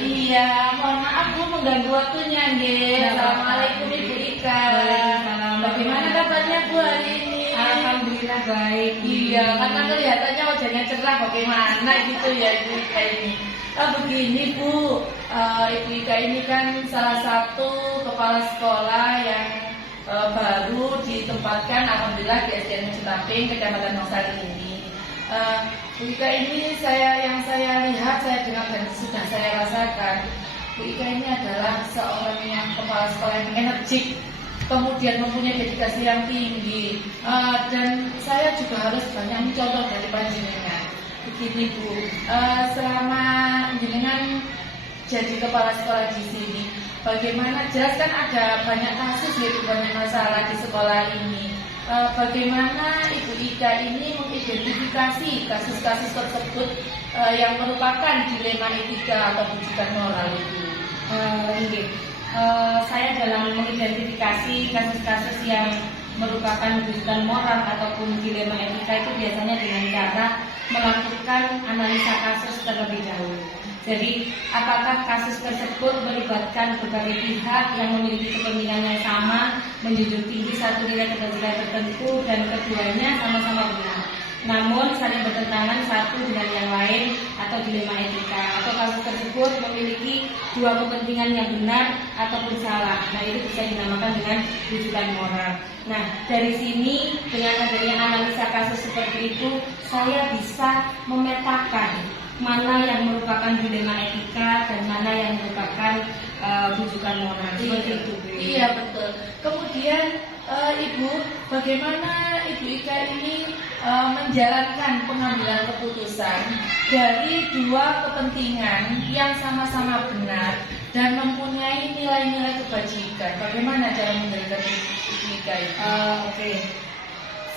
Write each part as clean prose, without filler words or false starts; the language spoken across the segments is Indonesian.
Iya, mohon maaf Bu mengganggu waktunya nggih. Assalamualaikum Ibu Ika. Bagaimana kabarnya Bu hari ini? Alhamdulillah baik. Iya, karena kelihatannya wajahnya cerah bagaimana gitu ya Ibu Ika ini. Begini Bu, Ibu Ika ini kan salah satu kepala sekolah yang baru ditempatkan alhamdulillah di SDN Citamping, Kecamatan Mongsari ini. Bu Ika ini yang saya lihat, saya dengar dan sudah saya rasakan, Bu Ika ini adalah seorang yang kepala sekolah yang energik, kemudian mempunyai dedikasi yang tinggi, dan saya juga harus banyak mencontoh dari panjenengan. Begini Bu, selama jenengan jadi kepala sekolah di sini, bagaimana, jelas kan ada banyak kasus yaitu banyak masalah di sekolah ini. Bagaimana Ibu Ika ini mengidentifikasi kasus-kasus tersebut yang merupakan dilema etika atau rujukan moral itu? Saya dalam mengidentifikasi kasus-kasus yang merupakan rujukan moral ataupun dilema etika itu biasanya dengan cara melakukan analisa kasus terlebih dahulu. Jadi, apakah kasus tersebut melibatkan berbagai pihak yang memiliki kepentingan yang sama, menjunjung tinggi satu nilai keadilan tertentu, dan keduanya sama-sama benar, namun saling bertentangan satu dengan yang lain atau dilema etika, atau kasus tersebut memiliki dua kepentingan yang benar ataupun salah. Nah, itu bisa dinamakan dengan rujukan moral. Nah, dari sini dengan adanya analisa kasus seperti itu, saya bisa memetakan mana yang merupakan dilema etika dan mana yang merupakan rujukan moral. Seperti itu. Iya betul. Kemudian Ibu, bagaimana Ibu Ika ini menjalankan pengambilan keputusan dari dua kepentingan yang sama-sama benar dan mempunyai nilai-nilai kebajikan? Bagaimana cara menjalankan Ibu Ika ini? Oke.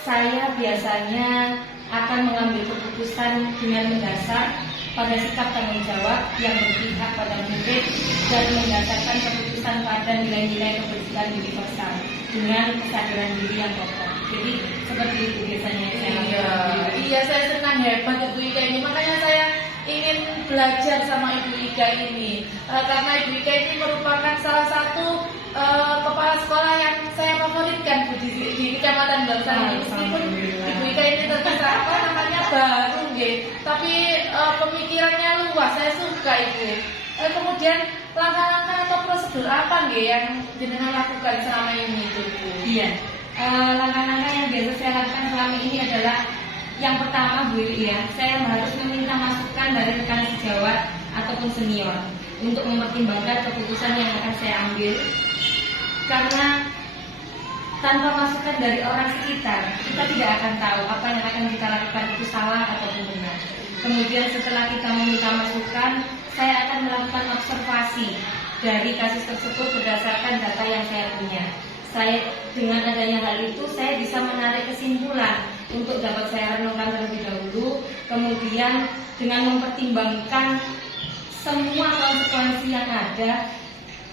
Saya biasanya akan mengambil keputusan dengan mendasar pada sikap tanggung jawab yang berpihak pada murid dan mendasarkan keputusan pada nilai-nilai kebersihan universal dengan kesadaran diri yang kokoh. Jadi seperti itu biasanya saya lakukan. Iya, saya senang hebat Ibu Ika ini. Makanya saya ingin belajar sama Ibu Ika ini, karena Ibu Ika ini merupakan salah satu kepala sekolah yang saya favoritkan di Kecamatan Mongsari. Meskipun Ibu Ika ini terkesan baru tapi pemikirannya luas, saya suka itu. Kemudian langkah-langkah atau prosedur apa yang jenengan lakukan selama ini itu? Iya, langkah-langkah yang biasa saya lakukan selama ini adalah yang pertama Bu ya, saya harus meminta masukan dari rekan sejawat ataupun senior untuk mempertimbangkan keputusan yang akan saya ambil, karena tanpa masukan dari orang sekitar, kita tidak akan tahu apa yang akan kita lakukan itu salah ataupun benar. Kemudian setelah kita meminta masukan, saya akan melakukan observasi dari kasus tersebut berdasarkan data yang saya punya. Dengan adanya hal itu, saya bisa menarik kesimpulan untuk dapat saya renungkan terlebih dahulu. Kemudian dengan mempertimbangkan semua konsekuensi yang ada,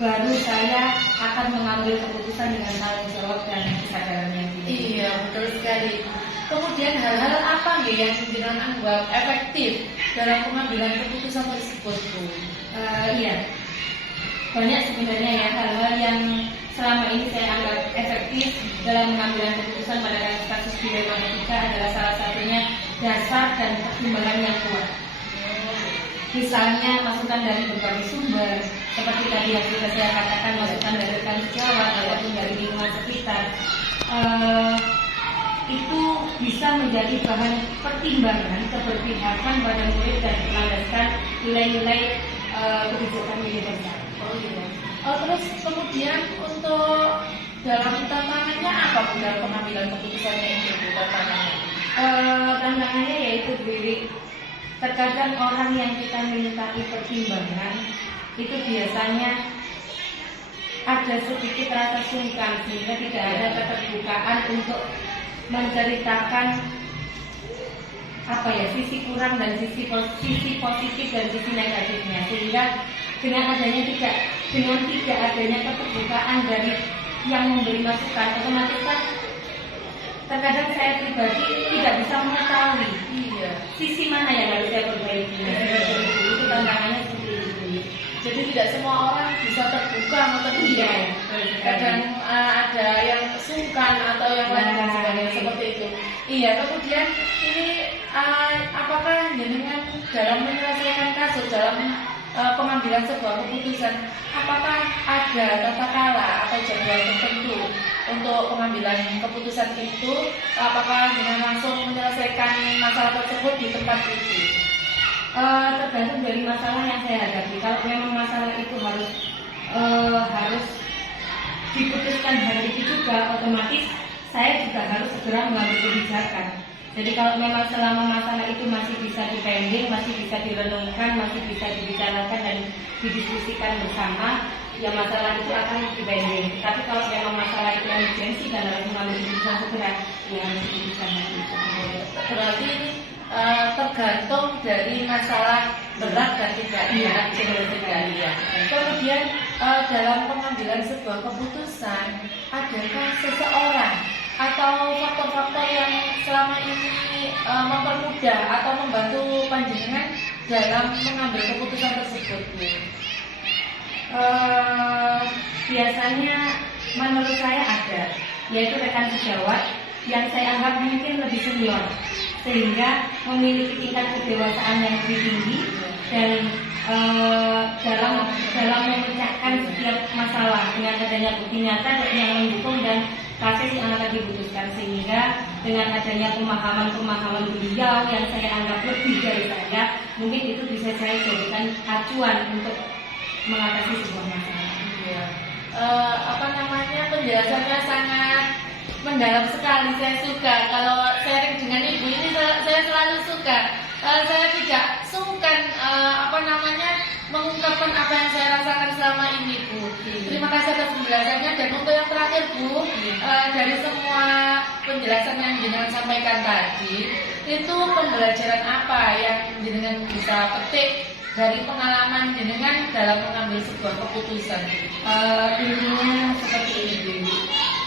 baru saya akan mengambil keputusan dengan tanggung jawab dan kesadaran yang tinggi. Iya, betul sekali. Kemudian hal-hal apa yang jenengan anggap efektif dalam pengambilan keputusan tersebut, Bu? Iya, banyak sebenarnya ya hal-hal yang selama ini saya anggap efektif dalam pengambilan keputusan pada kasus dilema etika adalah salah satunya dasar dan pertimbangan yang kuat. Misalnya masukan dari berbagai sumber, seperti tadi yang sudah saya katakan, masukan dari rekan sejawat ataupun dari lingkungan sekitar, itu bisa menjadi bahan pertimbangan keberpihakan pada murid dan melandaskan nilai-nilai kebijakan universal. Terus kemudian untuk dalam tantangannya apa Bu dalam pengambilan keputusannya itu Bu tantangannya? Tantangannya yaitu terkadang orang yang kita mintai pertimbangan itu biasanya ada sedikit rasa sungkan sehingga tidak ada keterbukaan untuk menceritakan sisi kurang dan sisi positif dan sisi negatifnya, sehingga dengan tidak adanya keterbukaan dari yang memberi masukan, otomatis kan terkadang saya pribadi tidak bisa mengetahui sisi mana yang harus saya perbaiki. Itu tantangannya seperti itu. Jadi tidak semua orang bisa terbuka atau terbuka. Kadang ada yang sungkan atau yang lain dan sebagainya seperti itu. Iya, kemudian ini apakah jenengan dalam menyelesaikan kasus, dalam pengambilan sebuah keputusan, apakah ada tata cara atau jadwal tertentu untuk pengambilan keputusan itu? Apakah dengan langsung menyelesaikan masalah tersebut di tempat itu? Tergantung dari masalah yang saya hadapi. Kalau memang masalah itu harus diputuskan hari itu juga, otomatis saya juga harus segera mengambil kebijakan. Jadi kalau memang selama masalah itu masih bisa dipending, masih bisa direnungkan, masih bisa dibicarakan dan didiskusikan bersama, ya masalah itu akan dipending. Tapi kalau memang masalah itu urgensi dan harus mengambil keputusan segera, ya harus diputuskan hari itu. Berarti ini tergantung dari masalah berat dan tidaknya. Ya. Kemudian dalam pengambilan sebuah keputusan, adakah seseorang atau faktor-faktor yang selama ini mempermudah atau membantu panjenengan dalam mengambil keputusan tersebut? Biasanya menurut saya ada, yaitu rekan sejawat yang saya anggap mungkin lebih senior, sehingga memiliki tingkat kedewasaan yang lebih tinggi dan dalam memecahkan setiap masalah dengan adanya bukti nyata yang mendukung dan kasus yang akan diputuskan, sehingga dengan adanya pemahaman beliau yang saya anggap lebih dari saya, mungkin itu bisa saya jadikan acuan untuk mengatasi sebuah masalah. Ya. Penjelasannya sangat mendalam sekali. Saya suka kalau sharing dengan ibu ini, saya selalu suka. Saya tidak sungkan mengungkapkan apa yang saya rasakan selama ini, Bu. Terima kasih atas penjelasannya. Dan untuk yang terakhir, Bu, dari semua penjelasan yang jenengan sampaikan tadi, itu pembelajaran apa yang jenengan bisa petik dari pengalaman jenengan dalam mengambil sebuah keputusan? Intinya seperti ini, Bu.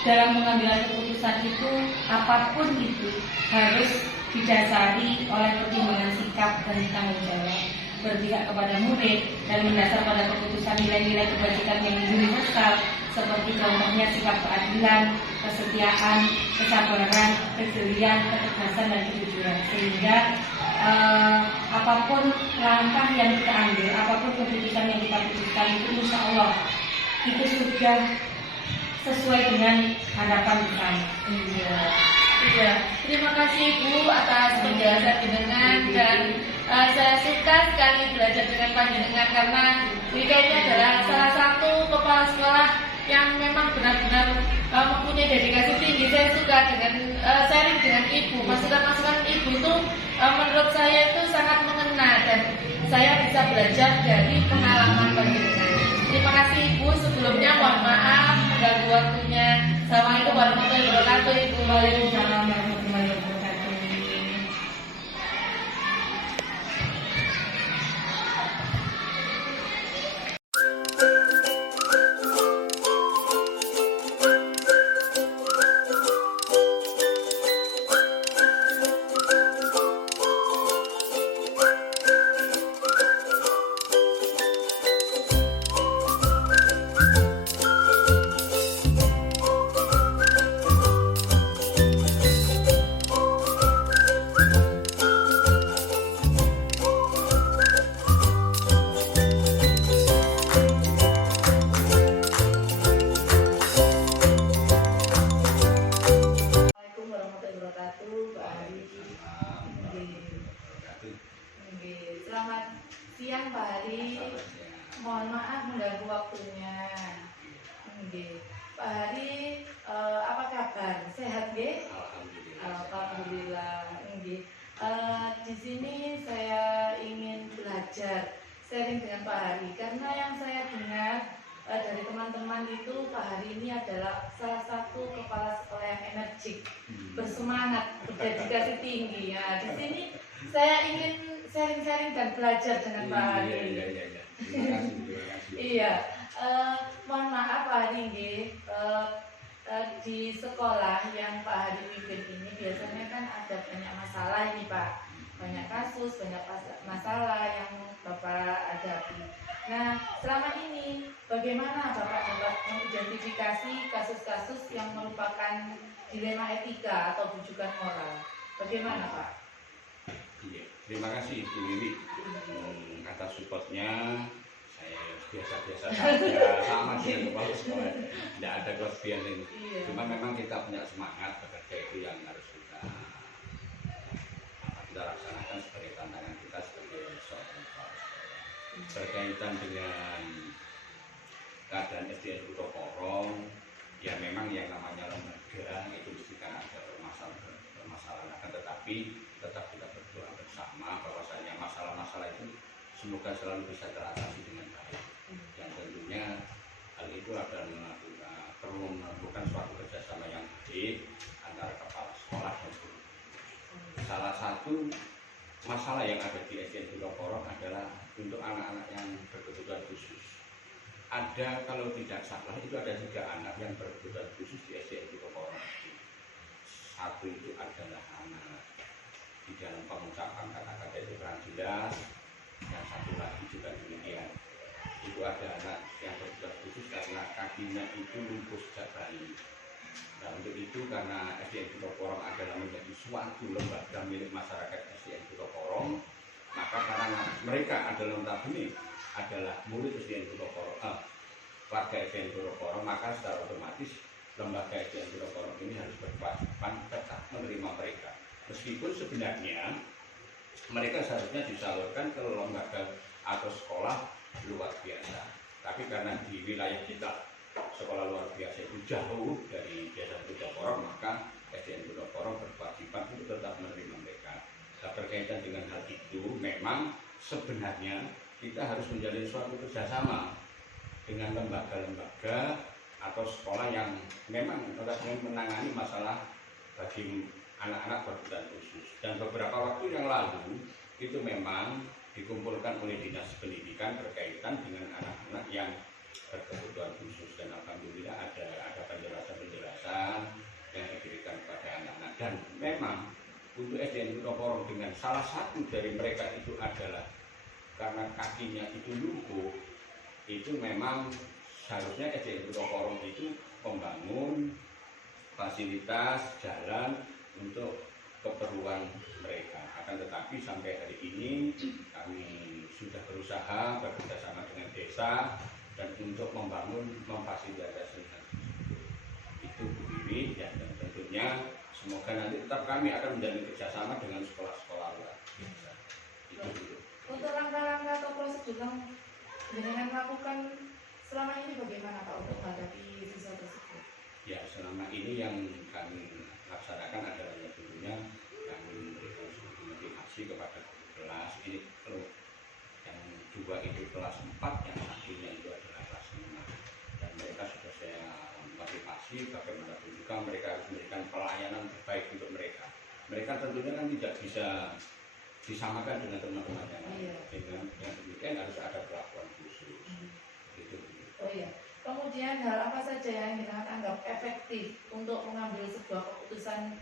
Dalam pengambilan keputusan itu, apapun itu harus didasari oleh pertimbangan sikap dan tanggung jawab, berpihak kepada murid dan mendasar pada keputusan nilai-nilai kebajikan yang universal, seperti contohnya sikap keadilan, kesetiaan, kesabaran, kejelian, ketegasan dan kejujuran. Sehingga apapun langkah yang kita ambil, apapun keputusan yang kita putuskan, itu insya Allah itu sudah sesuai dengan harapan kita. Iya. Terima kasih, Bu, atas penjelasan jenengan, dan saya suka sekali belajar dengan panjenengan karena Wika ini adalah salah satu kepala sekolah yang memang benar-benar mempunyai dedikasi tinggi. Saya suka dengan sharing dengan ibu, masukan-masukan ibu itu menurut saya itu sangat mengena dan saya bisa belajar dari pengalaman panjenengan. Terima kasih, Ibu. Sebelumnya mohon maaf mengganggu waktunya. Assalamualaikum warahmatullahi wabarakatuh, Ibu. Waalaikumsalam warahmatullahi wabarakatuh. Selamat siang, Pak Hari. Mohon maaf mengganggu waktunya. Pak Hari, apa kabar? Sehat, nggih? Alhamdulillah. Di sini saya ingin belajar sharing dengan Pak Hari karena yang saya dengar dari teman-teman itu Pak Hari ini adalah salah satu kepala sekolah yang energik, bersemangat, berdedikasi tinggi. Nah, di sini saya ingin sharing-sharing dan belajar dengan Pak Hari. Terima kasih. Iya, mohon maaf Pak Hari, di sekolah yang Pak Hari pimpin ini biasanya kan ada banyak masalah ini, Pak. banyak kasus, banyak masalah yang Bapak hadapi. Nah, selama ini bagaimana Bapak dapat mengidentifikasi kasus-kasus yang merupakan dilema etika atau bujukan moral? Bagaimana Pak? Iya, terima kasih Ibu Lili atas supportnya. Saya biasa-biasa saja, sama dengan kepala sekolah, tidak ada kelebihan ini. Iya. Cuma memang kita punya semangat bekerja itu yang harus kita laksanakan sebagai tantangan kita sebagai seorang kepala sekolah. Berkaitan dengan keadaan SDN Kutha Porong, ya memang yang namanya lembaga itu mesti kan ada permasalahan, akan tetapi tetap kita berdoa bersama bahwasanya masalah-masalah itu semoga selalu bisa teratasi dengan baik. Yang tentunya hal itu akan perlu melakukan suatu kerjasama yang baik antara kepala sekolah dan guru. Salah satu masalah yang ada di SDN Kutha Porong adalah untuk anak-anak yang berkebutuhan khusus. Ada, kalau tidak salah itu ada 3 anak yang berkebutuhan khusus di SDN Kutha Porong. Satu itu adalah anak di dalam pengucapan kata-kata itu kurang jelas, dan satu lagi juga demikian. Itu ada anak yang berkebutuhan khusus karena kakinya itu lumpuh sejak bayi. Nah, untuk itu karena SDN Kutha Porong adalah menjadi suatu lembaga milik masyarakat SDN Kutha Porong, maka karena mereka adalah notabene adalah murid SDN Kutha Porong, warga SDN Kutha Porong, maka secara otomatis lembaga SDN Kutha Porong ini harus berkewajiban tetap menerima mereka. Meskipun sebenarnya mereka seharusnya disalurkan ke lembaga atau sekolah luar biasa, tapi karena di wilayah kita sekolah luar biasa itu jauh dari desa Kutha Porong, maka SDN Kutha Porong berkewajiban untuk tetap menerima mereka. Nah, berkaitan dengan hal itu, memang sebenarnya kita harus menjalin suatu kerjasama dengan lembaga-lembaga atau sekolah yang memang menangani masalah bagi anak-anak berkebutuhan khusus. Dan beberapa waktu yang lalu itu memang dikumpulkan oleh Dinas Pendidikan berkaitan dengan anak-anak yang berkebutuhan khusus, dan alhamdulillah ada penjelasan-penjelasan yang diberikan kepada anak-anak. Dan memang untuk SDN Kutha Porong dengan salah satu dari mereka itu adalah karena kakinya itu lumpuh, itu memang seharusnya SDN Kutha Porong itu membangun fasilitas jalan untuk keperluan mereka. Akan tetapi sampai hari ini kami sudah berusaha bekerjasama dengan desa dan untuk memfasilitasi itu berdiri, ya, dan tentunya semoga nanti tetap kami akan menjalin kerjasama dengan sekolah-sekolah luar biasa. Itu dulu. Untuk langkah-langkah atau prosedur yang dengan lakukan selama ini bagaimana Pak untuk menghadapi siswa tersebut? Ya, selama ini yang kami laksanakan adalah ya tentunya kami memberikan suatu motivasi kepada kelas ini. Yang 2 itu kelas 4, yang satunya itu adalah kelas 5. Dan mereka sudah saya motivasi bagaimanapun juga mereka harus memberikan pelayanan terbaik untuk mereka. Mereka tentunya kan tidak bisa disamakan dengan teman-teman yang lain. Dengan yang demikian harus ada perlakuan khusus. Itu. Oh iya. Kemudian hal apa saja yang kita anggap efektif untuk mengambil sebuah keputusan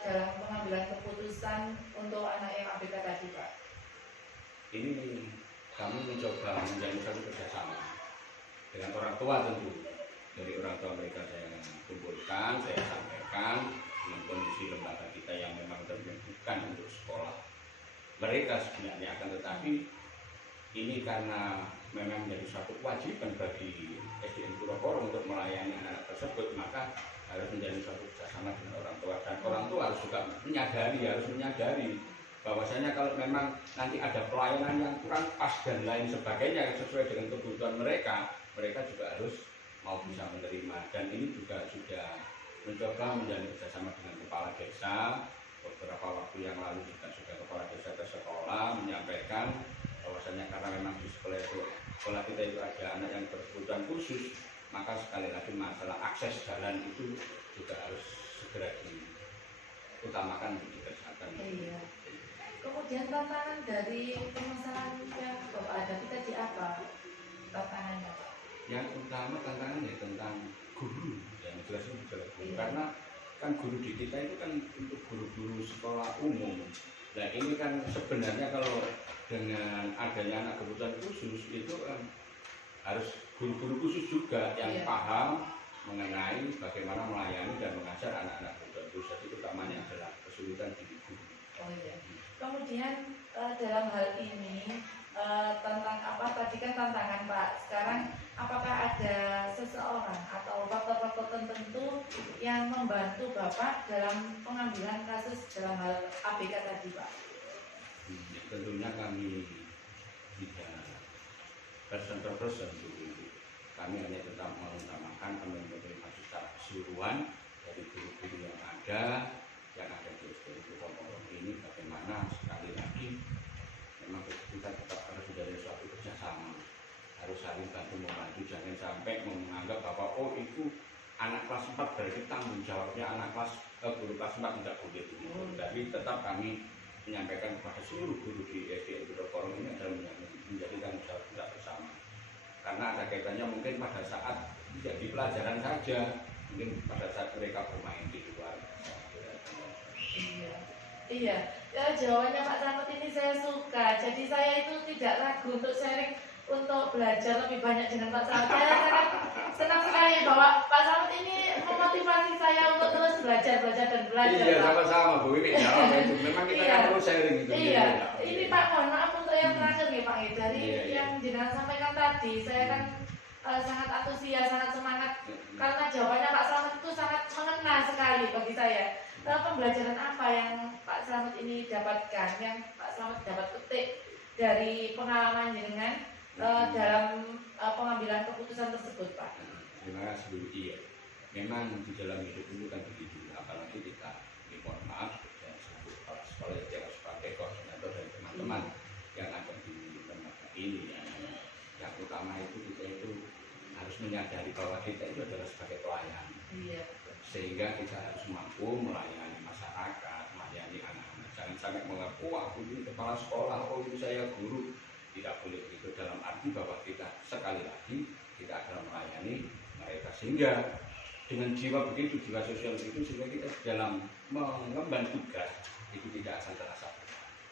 dalam pengambilan keputusan untuk anak yang ABK tadi Pak? Ini kami mencoba menjalin satu kerjasama dengan orang tua tentu. Dari orang tua mereka saya kumpulkan, saya sampaikan dengan kondisi lembaga kita yang memang bukan untuk sekolah mereka sebenarnya, akan tetapi ini karena memang menjadi suatu kewajiban bagi SDN Kutha Porong untuk melayani anak-anak tersebut, maka harus menjadi suatu kerjasama dengan orang tua, dan orang tua harus juga menyadari bahwasanya kalau memang nanti ada pelayanan yang kurang pas dan lain sebagainya yang sesuai dengan kebutuhan mereka juga harus mau bisa menerima. Dan ini juga sudah mencoba menjalin kerjasama dengan kepala desa. Beberapa waktu yang lalu juga sudah kepala desa ke sekolah menyampaikan bahwasanya karena memang di sekolah kita itu ada anak yang berkebutuhan khusus, maka sekali lagi masalah akses jalan itu juga harus segera diutamakan untuk dikerjakan. Iya. Kemudian tantangan dari permasalahan yang Bapak hadapi tadi apa tantangannya Pak? Yang utama tantangannya tentang guru, yang jelas itu guru. Iya. Karena kan guru di kita itu kan untuk guru-guru sekolah umum, Nah ini kan sebenarnya kalau dengan adanya anak kebutuhan khusus itu kan harus guru-guru khusus juga yang paham mengenai bagaimana melayani dan mengajar anak-anak kebutuhan khusus. Jadi utamanya adalah kesulitan di guru. Oh iya. Kemudian dalam hal ini tentang apa tadi kan tantangan Pak. Sekarang apakah ada seseorang atau faktor-faktor tertentu yang membantu Bapak dalam pengambilan kasus dalam hal ABK tadi Pak? Tentunya kami tidak person per person dulu. Kami hanya tetap mengutamakan menerima secara keseluruhan dari guru-guru yang ada di SDN Porong ini, bagaimana sekali lagi memang kita tetap harus dari suatu kerjasama, harus saling bantu membantu, jangan sampai menganggap bahwa oh itu anak kelas 4 berarti tanggung jawabnya anak kelas guru kelas 4, tidak boleh begitu. Tapi tetap kami menyampaikan kepada seluruh guru di SDN Porong ini adalah menjadi tanggung jawab kita bersama. Karena ada kaitannya mungkin pada saat tidak di pelajaran saja, mungkin pada saat mereka bermain di luar. Iya, jawabannya Pak Slamet ini saya suka. Jadi saya itu tidak ragu untuk sharing, untuk belajar lebih banyak dengan Pak Slamet. Saya sangat senang sekali bahwa Pak Slamet ini memotivasi saya untuk terus belajar dan belajar. Iya, sama-sama Bu Wiwi. Memang kita kan perlu sharing itu. Iya, ini Pak mohon maaf untuk yang terakhir nih Pak. Dari yang jenengan sampaikan tadi, saya kan sangat antusias, sangat semangat karena jawabannya Pak Slamet itu sangat mengena sekali bagi saya. Pembelajaran apa yang Pak Slamet ini dapatkan, yang Pak Slamet dapat petik dari pengalaman jenengan dalam pengambilan keputusan tersebut Pak? Terima kasih Bu. Iya, memang di dalam hidup itu kan begitu, apalagi kita mohon maaf dan sebut kepala sekolah yang sebagai koordinator dan teman-teman yang ada di lembaga ini. Yang utama itu kita itu harus menyadari bahwa kita itu adalah sebagai pelayan. Iya. Sehingga kita harus mampu melayani masyarakat, melayani anak-anak. Jangan sampai mengaku aku ini kepala sekolah, oh ini saya guru. Tidak boleh begitu, dalam arti bahwa kita sekali lagi kita akan melayani mereka, sehingga dengan jiwa begitu, jiwa sosial begitu, sehingga kita dalam mengemban tugas itu tidak akan terasa.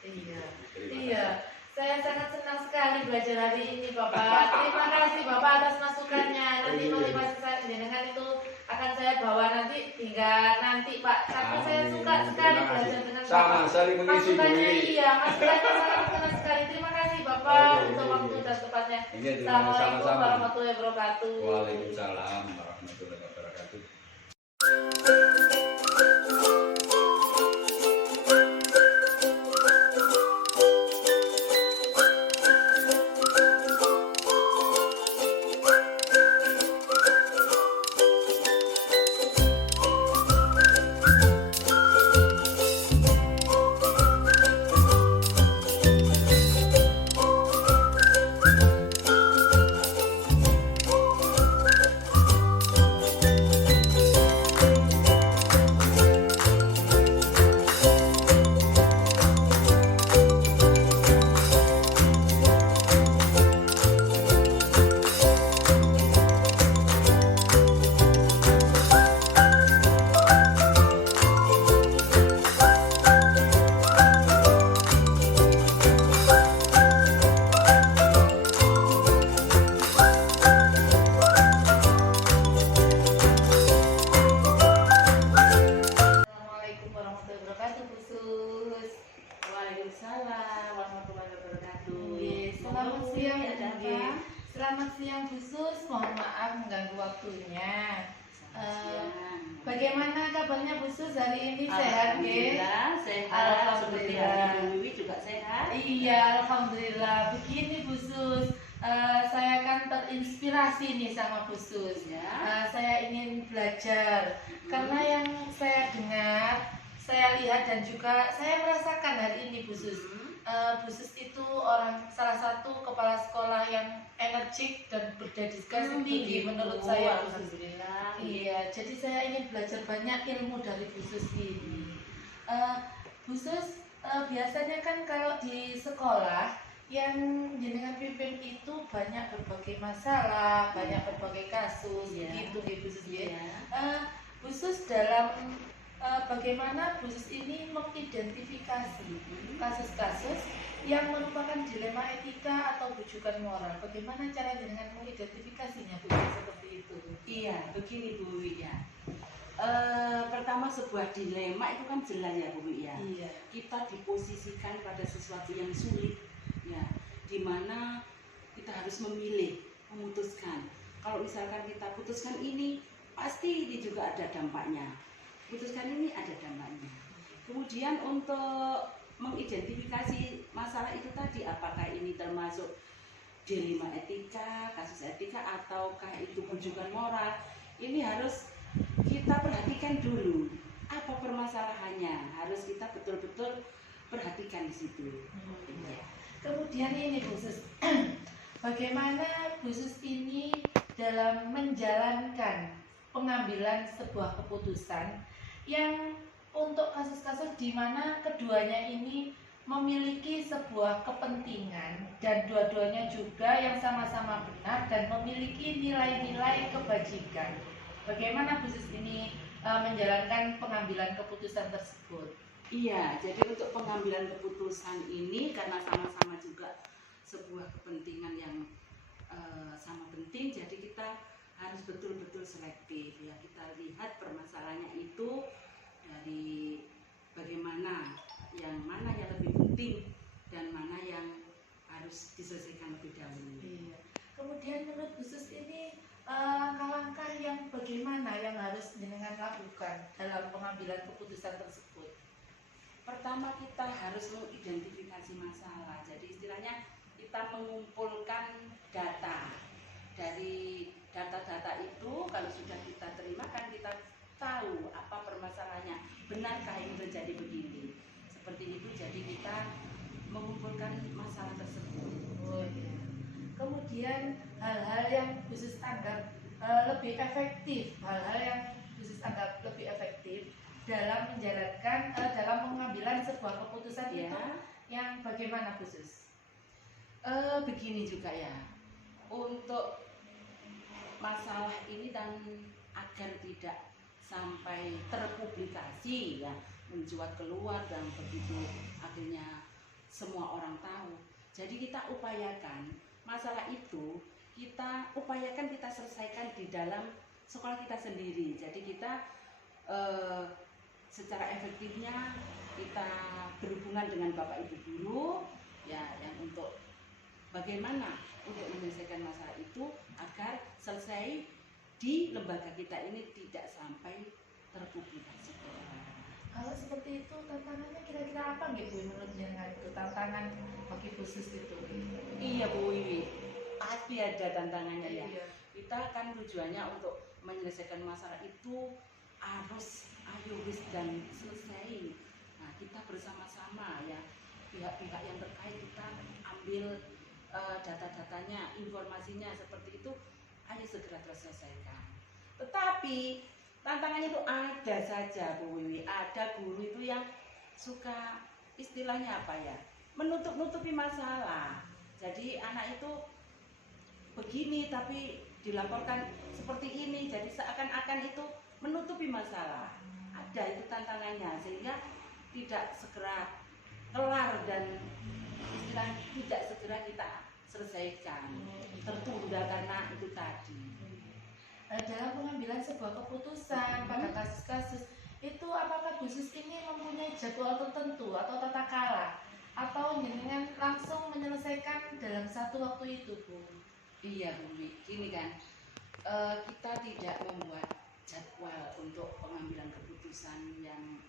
Iya. Saya sangat senang sekali belajar hari ini Bapak. Terima kasih Bapak atas masukannya. Nanti motivasi saya dengan itu akan saya bawa nanti hingga nanti Pak. Karena saya suka sekali belajar dengan Bapak. Sama, saling mengisi. Masukannya iya, masukannya sangat berkenan sekali. Terima kasih Bapak untuk waktu dan tempatnya. Assalamualaikum warahmatullahi wabarakatuh. Waalaikumsalam warahmatullahi wabarakatuh. Selamat siang Bu Sus, mohon maaf mengganggu waktunya. Bagaimana kabarnya Bu Sus hari ini, sehat nggih? Sehat. Seperti hari ini juga sehat. Iya, alhamdulillah. Begini Bu Sus, saya kan terinspirasi nih sama Bu Sus. Saya ingin belajar karena yang saya dengar, saya lihat dan juga saya merasakan hari ini Bu Sus. Bu Sus itu salah satu kepala sekolah yang energik dan berdedikasi tinggi menurut saya Bu Sus. Iya, jadi saya ingin belajar banyak ilmu dari Bu Sus ini. Bu Sus, biasanya kan kalau di sekolah yang jenengan pimpin itu banyak berbagai masalah, banyak berbagai kasus, gitu Bu Sus ya. Bu Sus dalam bagaimana Bu Sus ini mengidentifikasi kasus-kasus yang merupakan dilema etika atau bujukan moral. Bagaimana cara dengan mengidentifikasinya Bu Sus seperti itu? Iya, begini Bu Wiwi ya. Pertama sebuah dilema itu kan jelas ya Bu Wiwi ya. Iya. Kita diposisikan pada sesuatu yang sulit ya, dimana kita harus memilih, memutuskan. Kalau misalkan kita putuskan ini, pasti ini juga ada dampaknya. Putuskan ini ada dampaknya. Kemudian untuk mengidentifikasi masalah itu tadi, apakah ini termasuk dilema etika, kasus etika, ataukah itu bujukan moral, ini harus kita perhatikan dulu apa permasalahannya, harus kita betul-betul perhatikan di situ. Ya. Kemudian ini Bu Sus, bagaimana Bu Sus ini dalam menjalankan pengambilan sebuah keputusan yang untuk kasus-kasus di mana keduanya ini memiliki sebuah kepentingan dan dua-duanya juga yang sama-sama benar dan memiliki nilai-nilai kebajikan. Bagaimana Bu Sus ini menjalankan pengambilan keputusan tersebut? Iya, jadi untuk pengambilan keputusan ini karena sama-sama juga sebuah kepentingan yang sama penting, jadi kita harus betul-betul selektif ya. Kita lihat permasalahannya itu dari bagaimana, yang mana yang lebih penting dan mana yang harus diselesaikan lebih dahulu. Iya. Kemudian menurut Bu Sus ini langkah yang bagaimana yang harus jenengan lakukan dalam pengambilan keputusan tersebut? Pertama kita harus mengidentifikasi masalah. Jadi istilahnya kita mengumpulkan data. Dari data-data itu kalau sudah kita terima kan kita tahu apa permasalahannya. Benarkah ini terjadi begini? Seperti itu, jadi kita mengumpulkan masalah tersebut. Oh iya. Kemudian hal-hal yang Bu Sus anggap lebih efektif, hal-hal yang Bu Sus anggap lebih efektif dalam menjalankan dalam pengambilan sebuah keputusan Ya. itu yang bagaimana Bu Sus? Begini juga ya, untuk masalah ini dan agar tidak sampai terpublikasi ya, mencuat keluar dan begitu akhirnya semua orang tahu. Jadi kita upayakan masalah itu, kita upayakan kita selesaikan di dalam sekolah kita sendiri. Jadi kita secara efektifnya kita berhubungan dengan Bapak Ibu guru ya, yang untuk bagaimana untuk menyelesaikan masalah itu agar selesai di lembaga kita ini tidak sampai terpublikasi. Kalau seperti itu tantangannya kira-kira apa nggih Bu menurut jenengan itu tantangan bagi Bu Sus itu? Iya Bu Wiwi, pasti ada tantangannya ya. Iya. Kita kan tujuannya untuk menyelesaikan masalah itu harus ayo wis dan selesai. Nah kita bersama-sama ya, pihak-pihak yang terkait kita ambil data-datanya, informasinya seperti itu, ayo segera terselesaikan. Tetapi tantangannya itu ada saja Bu Wiwi, ada guru itu yang suka istilahnya apa ya, menutup-nutupi masalah. Jadi anak itu begini tapi dilaporkan seperti ini, jadi seakan-akan itu menutupi masalah. Ada itu tantangannya, sehingga tidak segera kelar dan istilah tidak segera kita selesaikan, tertunda karena itu tadi. Dalam pengambilan sebuah keputusan pada kasus-kasus itu apakah Bu Sus ini mempunyai jadwal tertentu atau tata kala atau jenengan langsung menyelesaikan dalam satu waktu itu Bu? Iya Bu, gini kan, kita tidak membuat jadwal untuk pengambilan keputusan yang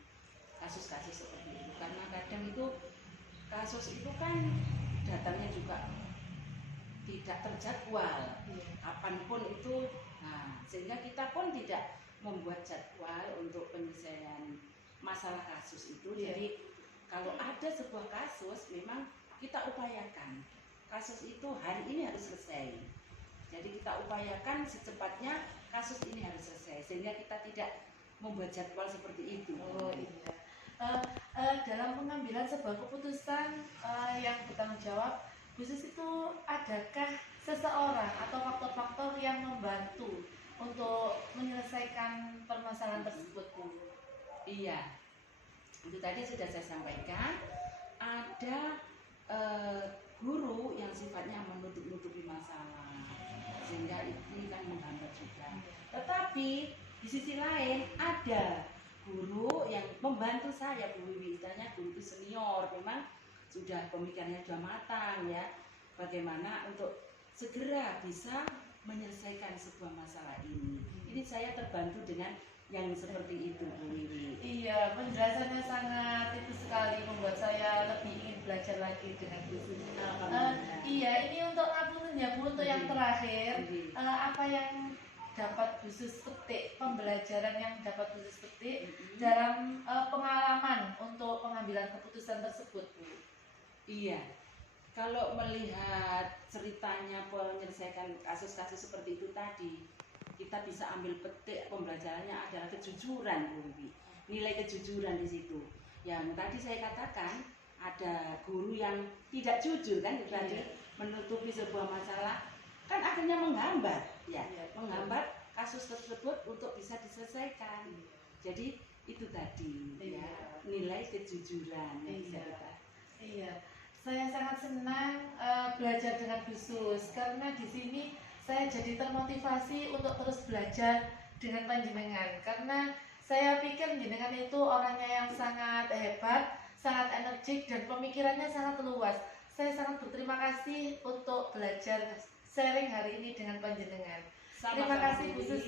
kasus-kasus seperti itu, karena kadang itu kasus itu kan datangnya juga tidak terjadwal, kapanpun itu. Nah, sehingga kita pun tidak membuat jadwal untuk penyelesaian masalah kasus itu. Jadi kalau ada sebuah kasus memang kita upayakan kasus itu hari ini harus selesai. Jadi kita upayakan secepatnya kasus ini harus selesai, sehingga kita tidak membuat jadwal seperti itu. Oh iya. Dalam pengambilan sebuah keputusan yang bertanggung jawab, Bu Sus itu adakah seseorang atau faktor-faktor yang membantu untuk menyelesaikan permasalahan tersebut Bu? Iya, itu tadi sudah saya sampaikan. Ada guru yang sifatnya menutup-nutupi masalah, sehingga ini kan menghambat juga. Tetapi di sisi lain ada guru yang membantu saya, Bu Wiwi, istilahnya guru itu senior, memang sudah pemikirannya sudah matang ya, bagaimana untuk segera bisa menyelesaikan sebuah masalah ini. Ini saya terbantu dengan yang seperti itu, Bu Wiwi. Iya, penjelasannya sangat itu sekali membuat saya lebih ingin belajar lagi dengan Bu Susi. Iya, ini untuk ngapunten ya Bu, untuk yang terakhir, apa yang dapat Bu Sus petik, pembelajaran yang dapat Bu Sus petik dalam pengalaman untuk pengambilan keputusan tersebut, Bu? Iya, kalau melihat ceritanya menyelesaikan kasus-kasus seperti itu tadi, kita bisa ambil petik pembelajarannya adalah kejujuran, Bu Wiwi. Nilai kejujuran di situ. Yang tadi saya katakan ada guru yang tidak jujur kan, tadi menutupi sebuah masalah, kan akhirnya menghambat, ya, menghambat kasus tersebut untuk bisa diselesaikan. Jadi itu tadi, ya, nilai kejujuran yang bisa kita. Iya, saya sangat senang belajar dengan Bu Sus karena di sini saya jadi termotivasi untuk terus belajar dengan panjenengan karena saya pikir jenengan itu orangnya yang sangat hebat, sangat energik dan pemikirannya sangat luas. Saya sangat berterima kasih untuk belajar sharing hari ini dengan panjenengan. Terima kasih Bu Sus.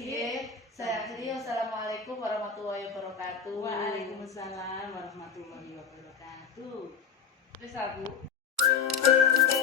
Saya akhiri. Wassalamualaikum warahmatullahi wabarakatuh. Waalaikumsalam warahmatullahi wabarakatuh. Terus Bu.